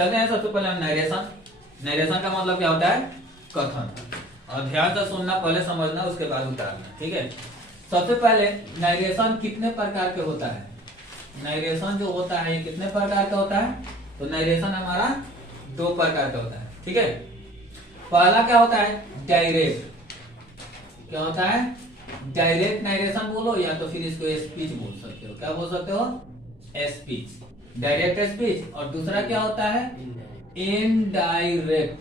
चलते हैं सबसे पहले हम नरेशन। नरेशन का मतलब क्या होता है? कथन। और ध्यान से सुनना, पहले समझना उसके बाद उतारना, ठीक है। सबसे पहले नरेशन कितने प्रकार के होता है? नरेशन जो होता है ये कितने प्रकार का होता है? तो नरेशन हमारा 2 प्रकार का होता है, ठीक है। पहला क्या होता है? डायरेक्ट। क्या होता है? डायरेक्ट नरेशन बोलो, या तो फिर इसको स्पीच बोल सकते हो। क्या बोल सकते हो? Speech, direct speech. और दूसरा क्या होता है? इनडायरेक्ट।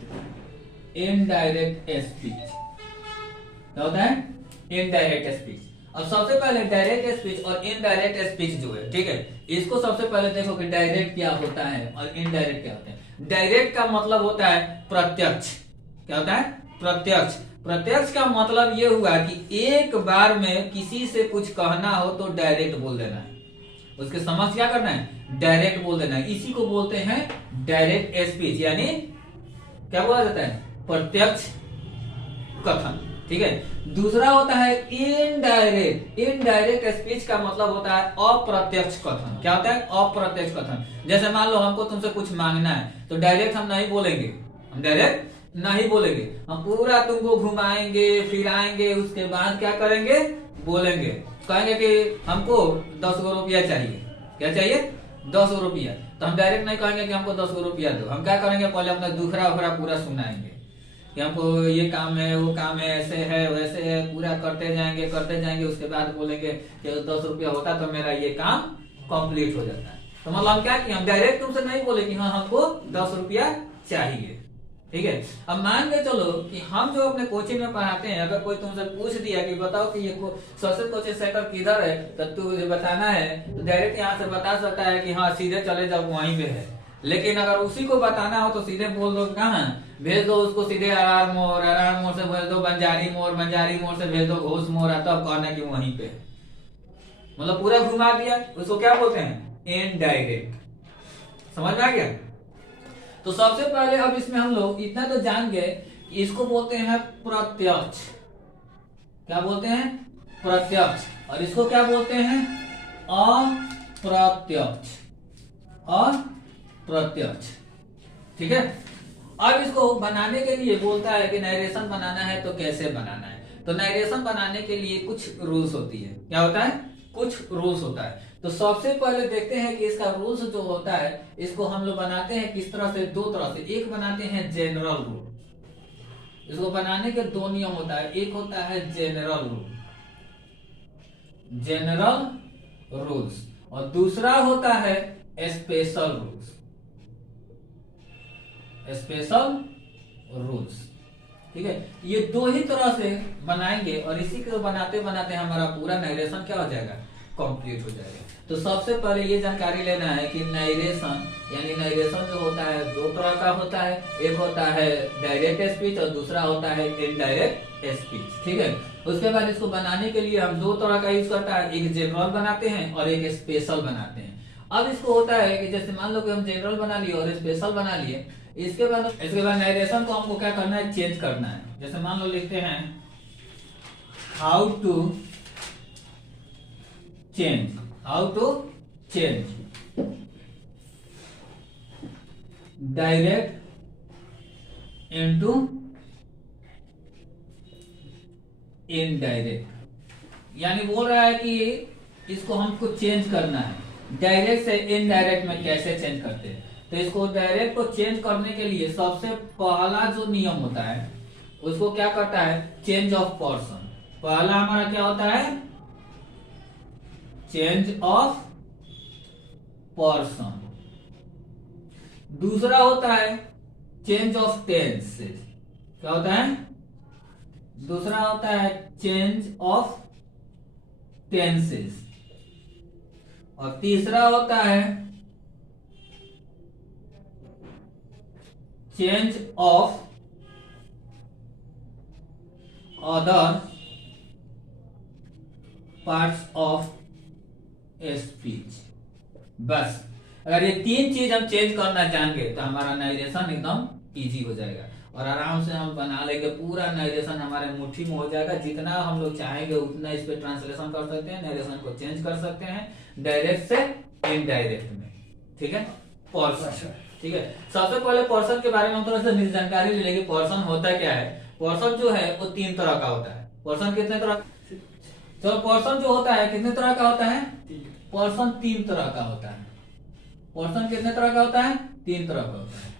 Indirect speech. क्या होता है? Indirect speech. अब सबसे पहले डायरेक्ट स्पीच और इनडायरेक्ट स्पीच जो है, ठीक है, इसको सबसे पहले देखो कि डायरेक्ट क्या होता है और इनडायरेक्ट क्या होता है। डायरेक्ट का मतलब होता है प्रत्यक्ष। क्या होता है? प्रत्यक्ष। प्रत्यक्ष का मतलब ये हुआ कि एक बार में किसी से कुछ कहना हो तो डायरेक्ट बोल देना है, उसके समझ क्या करना है? डायरेक्ट बोल देना है। इसी को बोलते हैं डायरेक्ट स्पीच, यानी क्या बोला जाता है? प्रत्यक्ष कथन, ठीक है। दूसरा होता है इनडायरेक्ट। इनडायरेक्ट स्पीच का मतलब होता है अप्रत्यक्ष कथन। क्या होता है? अप्रत्यक्ष कथन। जैसे मान लो हमको तुमसे कुछ मांगना है तो डायरेक्ट हम नहीं बोलेंगे, हम डायरेक्ट नहीं बोलेंगे, हम पूरा तुमको घुमाएंगे फिराएंगे, उसके बाद क्या करेंगे? बोलेंगे, कहेंगे कि हमको 10 गो रुपया चाहिए। क्या चाहिए? 10 गो रुपया। तो हम डायरेक्ट नहीं कहेंगे कि हमको 10 गो रुपया दो। हम क्या करेंगे? पहले अपना दुखड़ा उखड़ा पूरा सुनाएंगे कि हमको ये काम है, वो काम है, ऐसे है वैसे है, पूरा करते जाएंगे। उसके बाद बोलेंगे कि 10 रुपया होता तो मेरा ये काम कंप्लीट हो जाता है। तो मतलब हम क्या किए? हम डायरेक्ट तुमसे नहीं बोले कि हाँ हमको 10 रुपया चाहिए, ठीक है। अब मान के चलो कि हम जो अपने कोचिंग में पढ़ाते हैं, अगर कोई तुमसे पूछ दिया कि बताओ कि ये सरस्वती कोचिंग सेंटर किधर है, तो तू बताना है तो डायरेक्ट यहाँ से बता सकता है कि हाँ सीधे चले जाओ वहीं पे है। लेकिन अगर उसी को बताना हो तो सीधे बोल दो कहाँ भेज दो उसको, सीधे आर मोड़ से भेज दो बंजारी मोड़ से भेज दो घोष मोड़, तब कहना कि वहीं पे है। मतलब पूरा घुमा दिया। उसको क्या बोलते हैं? इनडायरेक्ट। समझ में आ गया? तो सबसे पहले अब इसमें हम लोग इतना तो जान गए, इसको बोलते हैं प्रत्यक्ष। क्या बोलते हैं? प्रत्यक्ष। और इसको क्या बोलते हैं? अप्रत्यक्ष। अप्रत्यक्ष, ठीक है। अब इसको बनाने के लिए बोलता है कि नरेशन बनाना है तो कैसे बनाना है। तो नरेशन बनाने के लिए कुछ रूल्स होती है। क्या होता है? कुछ रूल्स होता है। तो सबसे पहले देखते हैं कि इसका रूल्स जो होता है इसको हम लोग बनाते हैं किस तरह से? 2 तरह से। एक बनाते हैं जनरल रूल। इसको बनाने के 2 नियम होता है। एक होता है जनरल रूल, जनरल रूल्स, और दूसरा होता है स्पेशल रूल्स, स्पेशल रूल्स, ठीक है। ये 2 ही तरह से बनाएंगे और इसी को बनाते बनाते हमारा पूरा नरेशन क्या हो जाएगा? कंप्लीट हो जाएगा। तो सबसे पहले ये जानकारी लेना है कि नरेशन यानी नरेशन जो होता है 2 तरह का होता है। एक होता है डायरेक्ट स्पीच और दूसरा होता है इनडायरेक्ट स्पीच, ठीक है। उसके बाद इसको बनाने के लिए हम 2 तरह का यूज करता है, एक जनरल बनाते हैं और एक स्पेशल बनाते हैं। अब इसको होता है कि जैसे मान लो कि हम जनरल बना लिए और स्पेशल बना लिए, इसके बाद नरेशन को हमको क्या करना है? चेंज करना है। जैसे मान लो लिखते हैं how to change, how to change direct into indirect. यानी बोल रहा है कि इसको हमको चेंज करना है, डायरेक्ट से इनडायरेक्ट में कैसे चेंज करते हैं। तो इसको डायरेक्ट को चेंज करने के लिए सबसे पहला जो नियम होता है उसको क्या करता है? Change of person. पहला हमारा क्या होता है? Change of person. दूसरा होता है चेंज ऑफ टेंसेस। क्या होता है? दूसरा होता है चेंज ऑफ टेंसेस। और तीसरा होता है change of other parts of speech. बस अगर ये 3 चीज हम चेंज करना जान गए तो हमारा नरेशन एकदम इजी हो जाएगा और आराम से हम बना लेंगे। पूरा नरेशन हमारे मुट्ठी में हो जाएगा। जितना हम लोग चाहेंगे उतना इस पे ट्रांसलेशन कर सकते हैं, नरेशन को चेंज कर सकते हैं डायरेक्ट से इनडायरेक्ट में, ठीक है। पर्सन ठीक है। सबसे पहले पर्सन के बारे में हम थोड़ा सा जानकारी ले लेंगे। पर्सन होता क्या है? पर्सन जो है वो 3 तरह का होता है। पर्सन कितने तरह? तो पर्सन जो होता है कितने तरह का होता है? पर्सन 3 तरह का होता है। पर्सन कितने तरह का होता है? 3 तरह का होता है।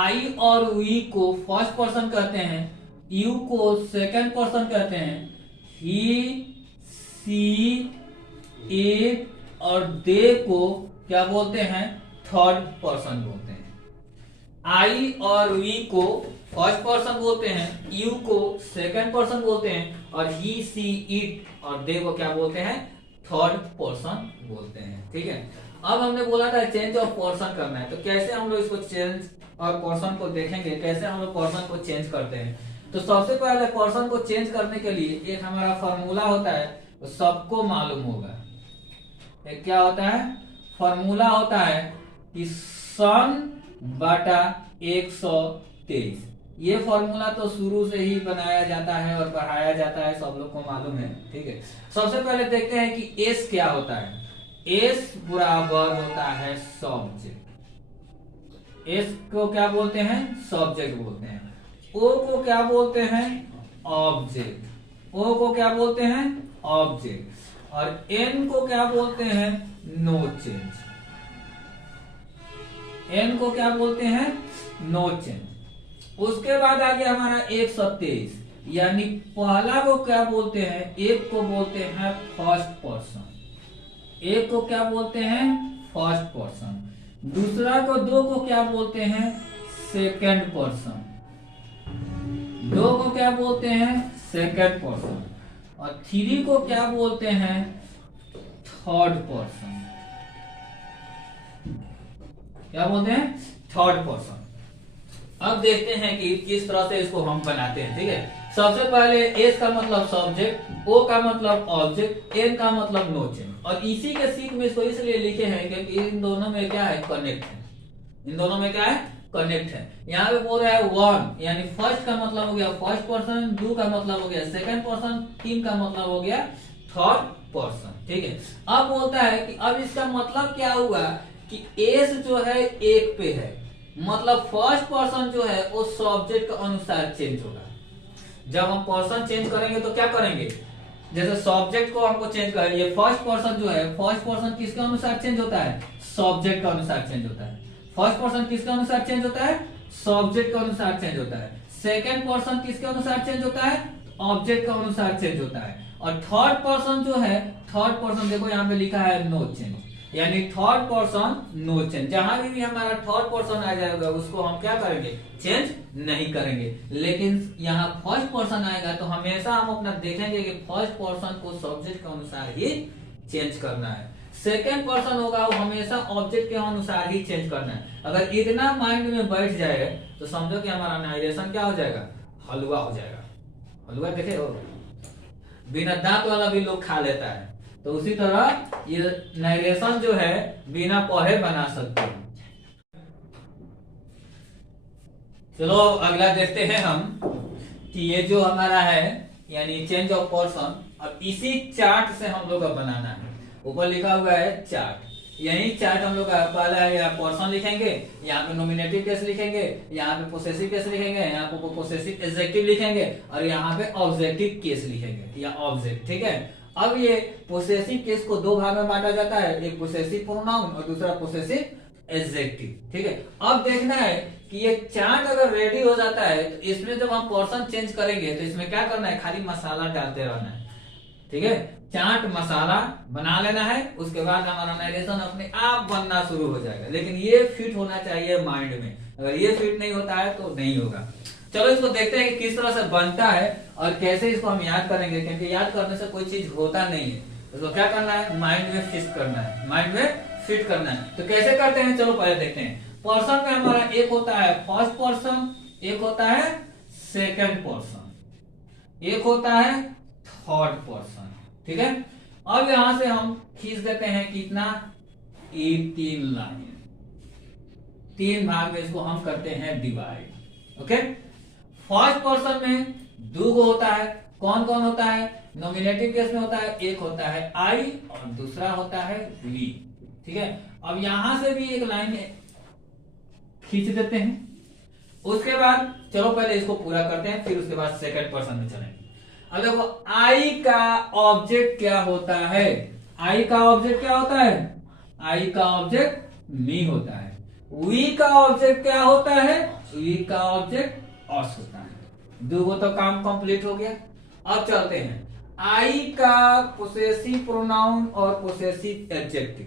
आई और वी को फर्स्ट पर्सन कहते हैं, यू को सेकंड पर्सन कहते हैं, ही, सी, इट और दे को क्या बोलते हैं? थर्ड पर्सन बोलते हैं। आई और वी को फर्स्ट पर्सन बोलते हैं, यू को सेकंड पर्सन बोलते हैं और ही, सी, इट और दे को क्या बोलते हैं? थर्ड पर्सन बोलते हैं। ठीक है। अब हमने बोला था चेंज ऑफ पर्सन करना है, तो कैसे हम लोग इसको चेंज और पर्सन को देखेंगे, कैसे हम लोग पर्सन को चेंज करते हैं। तो सबसे पहले पर्सन को चेंज करने के लिए एक हमारा फॉर्मूला होता है, तो सबको मालूम होगा। एक क्या होता है? फॉर्मूला होता है कि सन बटा 123। ये फॉर्मूला तो शुरू से ही बनाया जाता है और पढ़ाया जाता है, सब लोग को मालूम है। ठीक है। सबसे पहले देखते हैं कि एस क्या होता है। एस बराबर होता है सब्जेक्ट। एस को क्या बोलते हैं? सब्जेक्ट बोलते हैं। ओ को क्या बोलते हैं? ऑब्जेक्ट। ओ को क्या बोलते हैं? ऑब्जेक्ट। और एन को क्या बोलते हैं? No change. एन को क्या बोलते हैं? No change. उसके बाद आगे हमारा 123, यानी पहला को क्या बोलते हैं? एक को बोलते हैं फर्स्ट पर्सन। एक को क्या बोलते हैं? First person. दूसरा को, दो को क्या बोलते हैं? Second person. दो को क्या बोलते हैं? Second person. और 3 को क्या बोलते हैं? Third person. क्या बोलते हैं? Third person. अब देखते हैं कि किस तरह से इसको हम बनाते हैं। ठीक है। सबसे पहले एस का मतलब सब्जेक्ट, ओ का मतलब ऑब्जेक्ट, एन का मतलब नो चेंज। और इसी के सीख में इसको इसलिए लिखे हैं क्योंकि इन दोनों में क्या है? कनेक्ट है। इन दोनों में क्या है? कनेक्ट है। यहाँ पे बोल रहा है 1, यानी फर्स्ट का मतलब हो गया फर्स्ट पर्सन, 2 का मतलब हो गया सेकंड पर्सन, 3 का मतलब हो गया थर्ड पर्सन। ठीक है। अब बोलता है कि अब इसका मतलब क्या हुआ कि एस जो है 1 पे है, मतलब फर्स्ट पर्सन जो है वो सब्जेक्ट के अनुसार चेंज होगा। जब हम पर्सन चेंज करेंगे तो क्या करेंगे? जैसे सब्जेक्ट को हमको चेंज करेंगे, फर्स्ट पर्सन जो है, फर्स्ट पर्सन किसके अनुसार चेंज होता है? सब्जेक्ट के अनुसार चेंज होता है। फर्स्ट पर्सन किसके अनुसार चेंज होता है? सब्जेक्ट के अनुसार चेंज होता है। सेकंड पर्सन किसके अनुसार चेंज होता है? ऑब्जेक्ट के अनुसार चेंज होता है। और थर्ड पर्सन जो है, थर्ड पर्सन देखो यहाँ पे लिखा है नो चेंज, यानी थर्ड पर्सन नो चेंज। जहां भी हमारा थर्ड पर्सन आ जाएगा उसको हम क्या करेंगे? चेंज नहीं करेंगे। लेकिन यहाँ फर्स्ट पर्सन आएगा तो हमेशा हम अपना देखेंगे कि फर्स्ट पर्सन को सब्जेक्ट के अनुसार ही चेंज करना है। सेकंड पर्सन होगा वो हमेशा ऑब्जेक्ट के अनुसार ही चेंज करना है। अगर इतना माइंड में बैठ जाए तो समझो कि हमारा नाइरेशन क्या हो जाएगा? हलवा हो जाएगा। हलवा देखे हो? बिना दांत वाला भी लोग खा लेता है, तो उसी तरह ये नाइरेशन जो है बिना पढ़े बना सकते हैं। चलो अगला देखते हैं हम कि ये जो हमारा है यानी चेंज ऑफ पर्सन, अब इसी चार्ट से हम लोग का बनाना है। ऊपर लिखा हुआ है चार्ट, यही चार्ट हम लोग का पहला है। यहाँ पर्सन लिखेंगे, यहाँ पे नॉमिनेटिव केस लिखेंगे, यहाँ पे पोसेसिव केस लिखेंगे, यहाँ पे पोसेसिव एडजेक्टिव लिखेंगे और यहाँ पे ऑब्जेक्टिव केस लिखेंगे या ऑब्जेक्ट। ठीक है। अब ये पोसेसिव केस को 2 भाग में बांटा जाता है, एक पोसेसिव प्रोनाउन और दूसरा पोसेसिव एडजेक्टिव। ठीक है। अब देखना है कि ये चार्ट अगर रेडी हो जाता है तो इसमें जब हम पर्सन चेंज करेंगे तो इसमें क्या करना है? खाली मसाला डालते रहना है। ठीक है। चाट मसाला बना लेना है, उसके बाद हमारा नारेशन अपने आप बनना शुरू हो जाएगा। लेकिन ये फिट होना चाहिए माइंड में, अगर ये फिट नहीं होता है तो नहीं होगा। चलो इसको देखते हैं कि किस तरह से बनता है और कैसे इसको हम याद करेंगे, क्योंकि याद करने से कोई चीज होता नहीं है। इसको क्या करना है? माइंड में फिट करना है, माइंड में फिट करना है। तो कैसे करते हैं चलो पहले देखते हैं। पर्सन में हमारा एक होता है फर्स्ट पर्सन, एक होता है सेकंड पर्सन, एक होता है थर्ड पर्सन। ठीक है। अब यहां से हम खींच देते हैं कितना? 3 लाइन, 3 भाग में इसको हम करते हैं डिवाइड। ओके। फर्स्ट पर्सन में 2 को होता है, कौन कौन होता है? नॉमिनेटिव केस में होता है, एक होता है आई और दूसरा होता है वी। ठीक है। अब यहां से भी एक लाइन खींच देते हैं। उसके बाद चलो पहले इसको पूरा करते हैं, फिर उसके बाद सेकंड पर्सन में चलेंगे। अब देखो आई का ऑब्जेक्ट क्या होता है, आई का ऑब्जेक्ट क्या होता है, आई का ऑब्जेक्ट मी होता है। वी का ऑब्जेक्ट क्या होता है, वी का ऑब्जेक्ट अस होता है। दो तो काम कंप्लीट हो गया। अब चलते हैं आई का पोसेसिव प्रोनाउन और पोसेसिव एडजेक्टिव।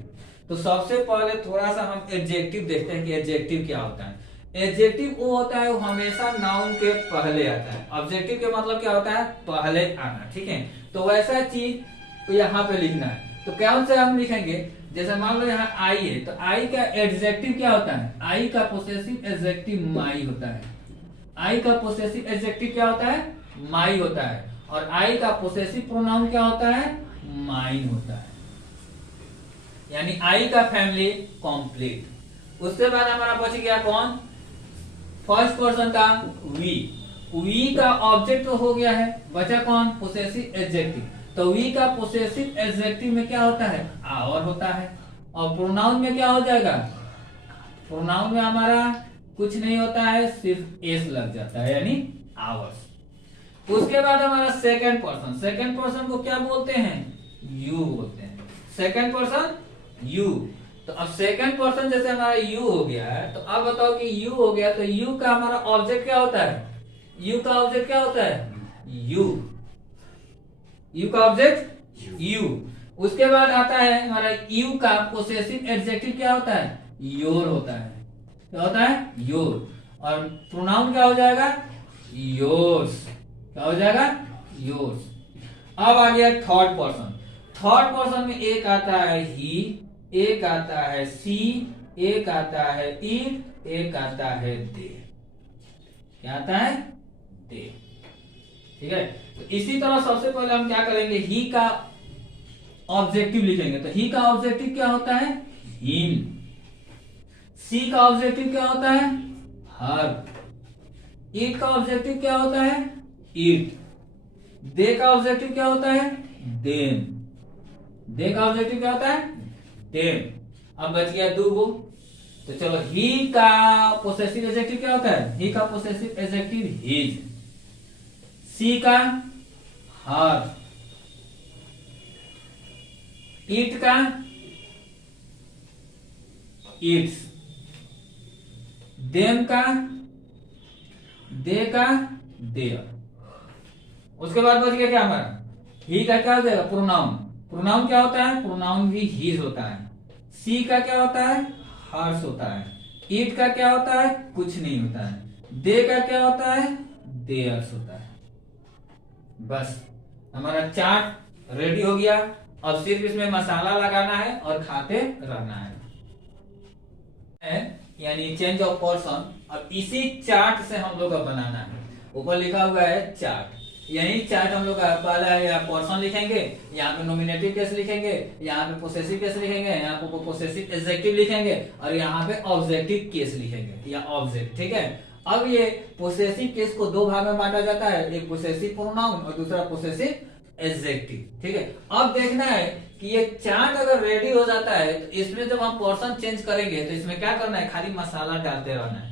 तो सबसे पहले थोड़ा सा हम एडजेक्टिव देखते हैं कि एडजेक्टिव क्या होता है। एडजेक्टिव वो होता है वो हमेशा नाउन के पहले आता है। ऑब्जेक्टिव के मतलब क्या होता है, पहले आना, ठीक है। तो वैसा चीज यहाँ पे लिखना है। तो कौन से हम लिखेंगे, जैसे मान लो यहाँ आई है, तो आई का एडजेक्टिव क्या होता है, आई का पोसेसिव एडजेक्टिव माई होता है। आई का पोसेसिव एडजेक्टिव क्या होता है, माई होता है। और आई का पोसेसिव प्रोनाउन क्या होता है, माइन होता है। यानी आई का फैमिली कंप्लीट। उसके बाद हमारा बच गया कौन, फर्स्ट पर्सन का वी। वी का ऑब्जेक्ट तो हो गया है, बचा कौन, पोसेसिव एडजेक्टिव। तो वी का पोसेसिव एडजेक्टिव में क्या होता है, आवर होता है। और प्रोनाउन में क्या हो जाएगा, प्रोनाउन में हमारा कुछ नहीं होता है, सिर्फ एस लग जाता है, यानी आवर्स। उसके बाद हमारा सेकंड पर्सन, सेकंड पर्सन को क्या बोलते हैं, यू बोलते हैं। Second person you. तो अब सेकंड पर्सन जैसे हमारा यू हो गया है, तो अब बताओ कि यू हो गया, तो यू का हमारा ऑब्जेक्ट क्या होता है, यू का ऑब्जेक्ट क्या होता है, यू। यू का ऑब्जेक्ट यू। उसके बाद आता है हमारा यू का पोसेसिव एडजेक्टिव क्या होता है, योर होता है। क्या होता है, योर। और प्रोनाउन क्या हो जाएगा, योर्स। क्या हो जाएगा, योर्स। अब आ गया थर्ड पर्सन। थर्ड पर्सन में एक आता है ही, एक आता है सी, एक आता है इट, एक आता है दे। क्या आता है, दे। ठीक है। तो इसी तरह सबसे पहले हम क्या करेंगे, ही का ऑब्जेक्टिव लिखेंगे। तो ही का ऑब्जेक्टिव क्या होता है, हिम। सी का ऑब्जेक्टिव क्या होता है, हर। इट का ऑब्जेक्टिव क्या होता है, इट। दे का ऑब्जेक्टिव क्या होता है, देम। दे का ऑब्जेक्टिव क्या होता है, देम। अब बच गया दूगो। तो चलो ही का पोसेसिव एडजेक्टिव क्या होता है, ही का पोसेसिव एडजेक्टिव हिज। सी का हर। इट का इट्स। देम का, दे का देयर। उसके बाद बच गया क्या हमारा, ही का क्या हो जाएगा, प्रोनाउन। प्रोनाउन क्या होता है, प्रोनाउन भी हीज होता है। सी का क्या होता है, हर्स होता है। इट का क्या होता है, कुछ नहीं होता है। दे का क्या होता है, देयर्स होता है। बस हमारा चाट रेडी हो गया। अब सिर्फ इसमें मसाला लगाना है और खाते रहना है, यानी चेंज ऑफ पर्सन। अब इसी चार्ट से हम लोग का बनाना है। ऊपर लिखा हुआ है चार्ट, यही चार्ट हम लोग का पहला है, यहाँ पर्सन लिखेंगे, यहाँ पे नॉमिनेटिव केस लिखेंगे, यहाँ पे पोसेसिव केस लिखेंगे, यहाँ पे पोसेसिव एडजेक्टिव लिखेंगे, और यहाँ पे ऑब्जेक्टिव केस लिखेंगे या ऑब्जेक्ट। ठीक है। अब ये पोसेसिव केस को दो भाग में बांटा जाता है, एक पोसेसिव प्रोनाउन और दूसरा पोसेसिव एडजेक्टिव। ठीक है। अब देखना है कि ये चार्ट अगर रेडी हो जाता है, तो इसमें जब हम पर्सन चेंज करेंगे तो इसमें क्या करना है, खाली मसाला डालते रहना है।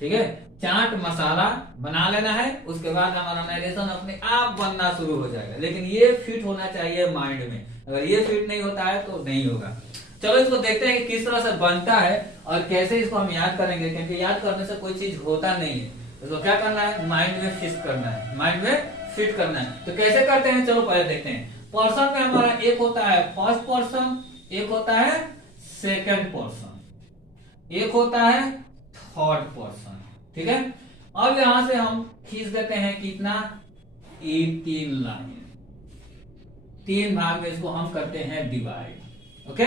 ठीक है। चाट मसाला बना लेना है, उसके बाद हमारा नरेशन अपने आप बनना शुरू हो जाएगा। लेकिन ये फिट होना चाहिए माइंड में, अगर ये फिट नहीं होता है तो नहीं होगा। चलो इसको देखते हैं कि किस तरह से बनता है और कैसे इसको हम याद करेंगे, क्योंकि याद करने से कोई चीज होता नहीं है। इसको क्या करना है, माइंड में फिट करना है, माइंड में फिट करना है। तो कैसे करते हैं, चलो पहले देखते हैं। पर्सन में हमारा एक होता है फर्स्ट पर्सन, एक होता है सेकंड पर्सन, एक होता है थर्ड पर्सन। ठीक है। अब यहां से हम खींच देते हैं कितना, 18 लाइन। 3 भाग में इसको हम करते हैं डिवाइड। ओके।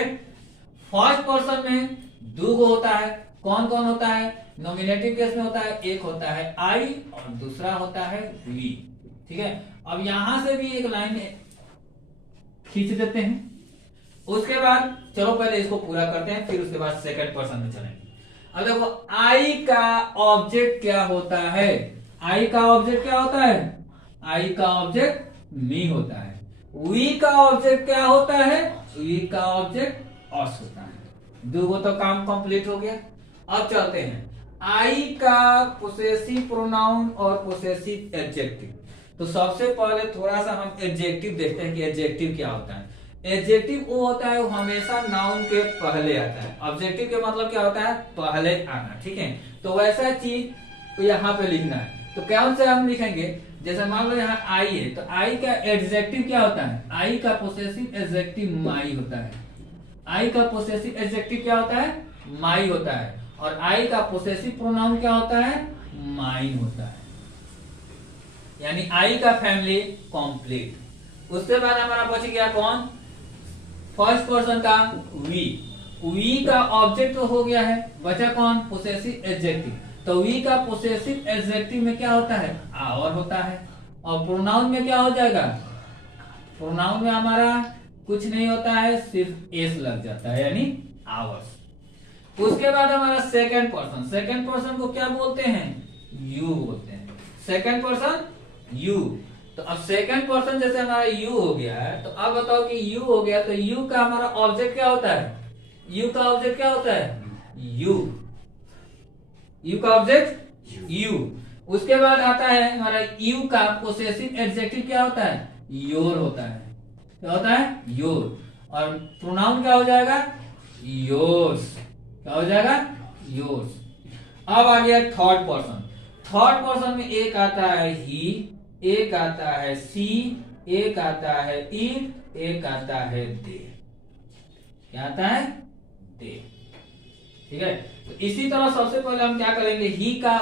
फर्स्ट पर्सन में दो होता है, कौन कौन होता है, नॉमिनेटिव केस में होता है, एक होता है आई और दूसरा होता है वी। ठीक है। अब यहां से भी एक लाइन खींच देते हैं। उसके बाद चलो पहले इसको पूरा करते हैं, फिर उसके बाद सेकंड पर्सन में चलेंगे। अब देखो आई का ऑब्जेक्ट क्या होता है, आई का ऑब्जेक्ट क्या होता है, आई का ऑब्जेक्ट मी होता है। वी का ऑब्जेक्ट क्या होता है, वी का ऑब्जेक्ट अस होता है। दो तो काम कंप्लीट हो गया। अब चलते हैं आई का पोसेसिव प्रोनाउन और पोसेसिव एडजेक्टिव। तो सबसे पहले थोड़ा सा हम एडजेक्टिव देखते हैं कि एडजेक्टिव क्या होता है। एडजेक्टिव वो होता है, वो हमेशा नाउन के पहले आता है। ऑब्जेक्टिव के मतलब क्या होता है, पहले आना, ठीक है। तो वैसा चीज यहाँ पे लिखना है। तो कौन से हम लिखेंगे, जैसे मान लो यहाँ आई है, तो आई का एडजेक्टिव क्या होता है, आई का पोसेसिव एडजेक्टिव माई होता है। आई का पोसेसिव एडजेक्टिव क्या होता है, माई होता है। और आई का पोसेसिव प्रोनाउन क्या होता है, माइन होता है। यानी आई का फैमिली कंप्लीट। उसके बाद हमारा बच गया कौन, फर्स्ट पर्सन का वी। वी का ऑब्जेक्ट तो हो गया है, बचा कौन, पोसेसिव एडजेक्टिव। तो वी का पोसेसिव एडजेक्टिव में क्या होता है, आवर होता है। और प्रोनाउन में क्या हो जाएगा, प्रोनाउन में हमारा कुछ नहीं होता है, सिर्फ एस लग जाता है, यानी आवर्स। उसके बाद हमारा सेकंड पर्सन। सेकंड पर्सन को क्या बोलते हैं, यू बोलते हैं। Second person you. तो अब सेकंड पर्सन जैसे हमारा यू हो गया है, तो अब बताओ कि यू हो गया, तो यू का हमारा ऑब्जेक्ट क्या होता है, यू का ऑब्जेक्ट क्या होता है, यू। यू का ऑब्जेक्ट यू। उसके बाद आता है हमारा यू का पोसेसिव एडजेक्टिव क्या होता है, योर होता है। क्या होता है, योर। और प्रोनाउन क्या हो जाएगा, योर्स। क्या हो जाएगा, योर्स। अब आ गया थर्ड पर्सन। थर्ड पर्सन में एक आता है ही, एक आता है सी, एक आता है इट, एक आता है दे। क्या आता है, दे। ठीक है। तो इसी तरह सबसे पहले हम क्या करेंगे, ही का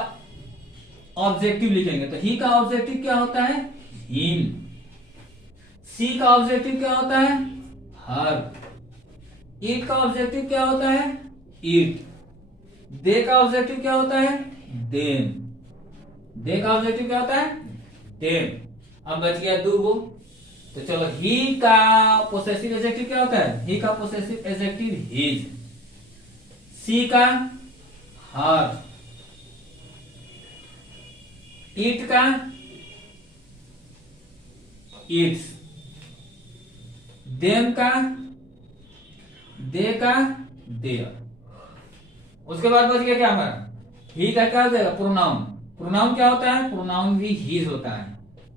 ऑब्जेक्टिव लिखेंगे। तो ही का ऑब्जेक्टिव क्या होता है, हिम। सी का ऑब्जेक्टिव क्या होता है, हर। इट का ऑब्जेक्टिव क्या होता है, इट। दे का ऑब्जेक्टिव क्या होता है, देम। दे का ऑब्जेक्टिव क्या होता है, देम। अब बच गया दो गो। तो चलो, ही का पोसेसिव एडजेक्टिव क्या होता है, ही का पोसेसिव एडजेक्टिव हिज। सी का हर। इट का इट्स। देम का, दे का देयर। उसके बाद बच गया क्या हमारा, ही का क्या हो जाएगा, प्रोनाउन। प्रोनाउन क्या होता है, प्रोनाउन भी हीज होता है।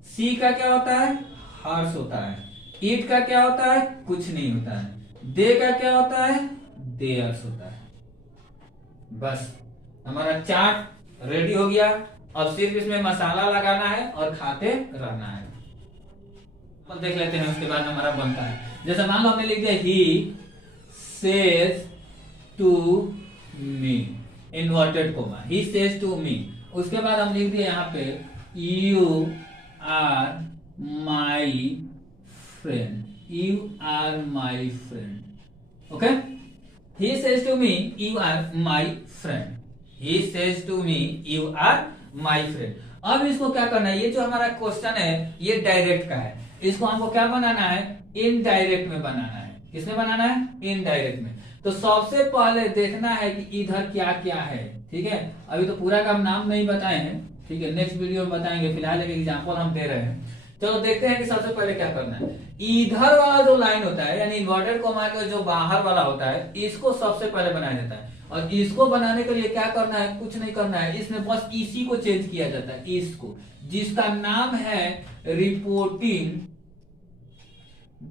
सी का क्या होता है, हर्ष होता है। इट का क्या होता है, कुछ नहीं होता है। दे का क्या होता है, देयर्स होता है। बस हमारा चाट रेडी हो गया। अब सिर्फ इसमें मसाला लगाना है और खाते रहना है। अब देख लेते हैं उसके बाद हमारा बनता है। जैसे मान लो हमने लिख दिया he says to me, inverted comma, he says to me. उसके बाद हम लिख दिए यहाँ पे you are my friend, you are my friend. Okay, he says to me you are my friend, he says to me you are my friend। अब इसको क्या करना है, ये जो हमारा क्वेश्चन है ये डायरेक्ट का है, इसको हमको क्या बनाना है, इनडायरेक्ट में बनाना है। किसमें बनाना है, इनडायरेक्ट में। तो सबसे पहले देखना है कि इधर क्या क्या है। ठीक है, अभी तो पूरा का हम नाम नहीं बताए हैं, ठीक है, नेक्स्ट वीडियो में बताएंगे। फिलहाल एक एग्जांपल हम दे रहे हैं। चलो देखते हैं कि सबसे पहले क्या करना है। इधर वाला जो लाइन होता है, यानी इन्वर्टेड कोमा का जो बाहर वाला होता है, इसको सबसे पहले बनाया जाता है। और इसको बनाने के लिए क्या करना है, कुछ नहीं करना है, इसमें बस इसी को चेंज किया जाता है, इसको, जिसका नाम है रिपोर्टिंग।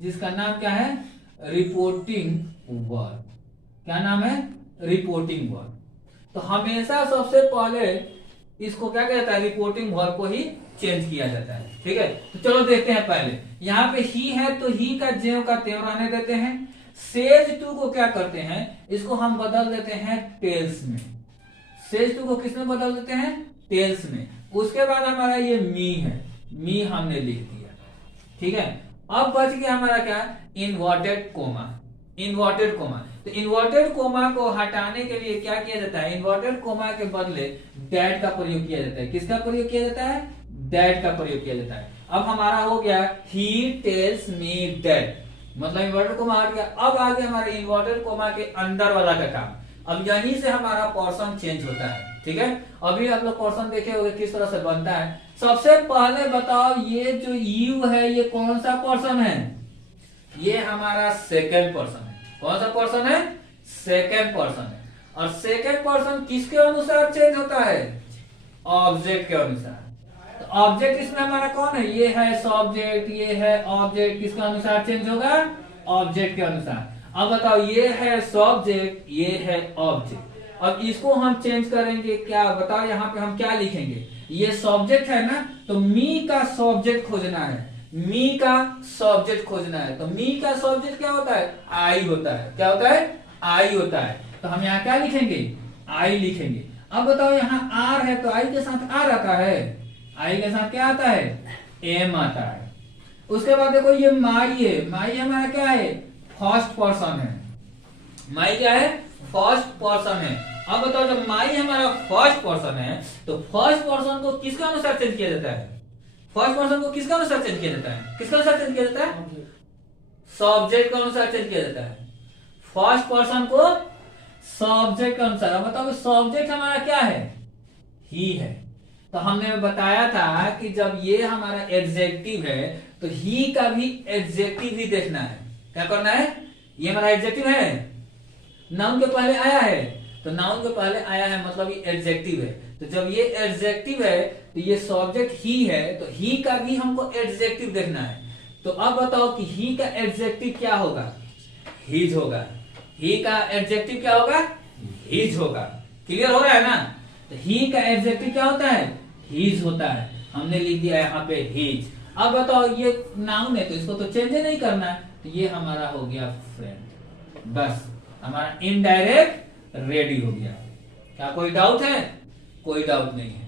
जिसका नाम क्या है, रिपोर्टिंग वर्ब। क्या नाम है, रिपोर्टिंग वर्ब। तो हमेशा सबसे पहले इसको क्या कहता है, रिपोर्टिंग वर्ब को ही चेंज किया जाता है। ठीक है, तो चलो देखते हैं। पहले यहाँ पे ही है, तो ही का ज्यों का त्यों रहने देते हैं। सेज टू को क्या करते हैं, इसको हम बदल देते हैं टेल्स में। सेज टू को किसमें बदल देते हैं, टेल्स में। उसके बाद हमारा ये मी है, मी हमने लिख दिया। ठीक है, अब बच गया हमारा क्या, इन्वर्टेड कोमा। इन्वर्टेड कोमा, तो इन्वर्टेड कोमा को हटाने के लिए क्या किया जाता है, इन्वर्टेड कोमा के बदले दैट का प्रयोग किया जाता है। किसका प्रयोग किया जाता है, दैट का प्रयोग किया जाता है। अब हमारा हो गया ही टेल्स मी दैट, मतलब इन्वर्टेड कोमा हट गया। अब आ गया हमारे इन्वर्टेड कोमा के अंदर वाला का काम। अब यहीं से हमारा पर्सन चेंज होता है। ठीक है, अभी आप लोग पर्सन देखे होंगे किस तरह से बनता है। सबसे पहले बताओ, ये जो यू है ये कौन सा पर्सन है, ये हमारा सेकेंड पर्सन है। कौन सा पर्सन है, सेकेंड पर्सन है। और सेकंड पर्सन किसके अनुसार चेंज होता है? ऑब्जेक्ट के अनुसार। तो ऑब्जेक्ट इसमें हमारा कौन है? ये है सब्जेक्ट, ये है ऑब्जेक्ट। किसके अनुसार चेंज होगा? ऑब्जेक्ट के अनुसार। अब बताओ, ये है सब्जेक्ट, ये है ऑब्जेक्ट। अब इसको हम चेंज करेंगे क्या? बताओ यहाँ पे हम क्या लिखेंगे? ये सब्जेक्ट है ना, तो मी का सब्जेक्ट खोजना है। मी का सब्जेक्ट खोजना है। तो मी का सब्जेक्ट क्या होता है? आई होता है। क्या होता है? आई होता है। तो हम यहाँ क्या लिखेंगे? आई लिखेंगे। अब बताओ, यहाँ आर है तो आई के साथ आर आता है। आई के साथ क्या आता है? एम आता है। उसके बाद देखो, ये माई है। माई हमारा क्या है? फर्स्ट पर्सन है। माई क्या है? फर्स्ट पर्सन है। अब बताओ, जब माई हमारा फर्स्ट पर्सन है तो फर्स्ट पर्सन को किसके अनुसार चेंज किया जाता है? फर्स्ट पर्सन को किसके अनुसार चेंज किया जाता है? किसके अनुसार चेंज किया जाता है? सब्जेक्ट के अनुसार चेंज किया जाता है। फर्स्ट पर्सन को सब्जेक्ट के अनुसार। अब बताओ, सब्जेक्ट हमारा क्या है? ही है। तो हमने बताया था कि जब ये हमारा एडजेक्टिव है तो ही का भी एडजेक्टिव ही देखना है। क्या करना है? ये हमारा एडजेक्टिव है, नाउन के पहले आया है, तो नाउन के पहले आया है मतलब ये एडजेक्टिव है। तो जब ये एडजेक्टिव है तो ये सब्जेक्ट ही है, तो ही का भी हमको एडजेक्टिव देखना है। तो अब बताओ कि ही का एडजेक्टिव क्या होगा? हिज होगा। ही का एडजेक्टिव क्या होगा? हिज होगा। क्लियर हो रहा है ना? तो ही का एडजेक्टिव क्या होता है? हिज होता है। हमने लिख दिया यहाँ पे हिज। अब बताओ, ये नाउन है तो इसको तो चेंज नहीं करना है, तो ये हमारा हो गया फ्रेंड। बस हमारा इनडायरेक्ट रेडी हो गया। क्या कोई डाउट है? कोई डाउट नहीं है।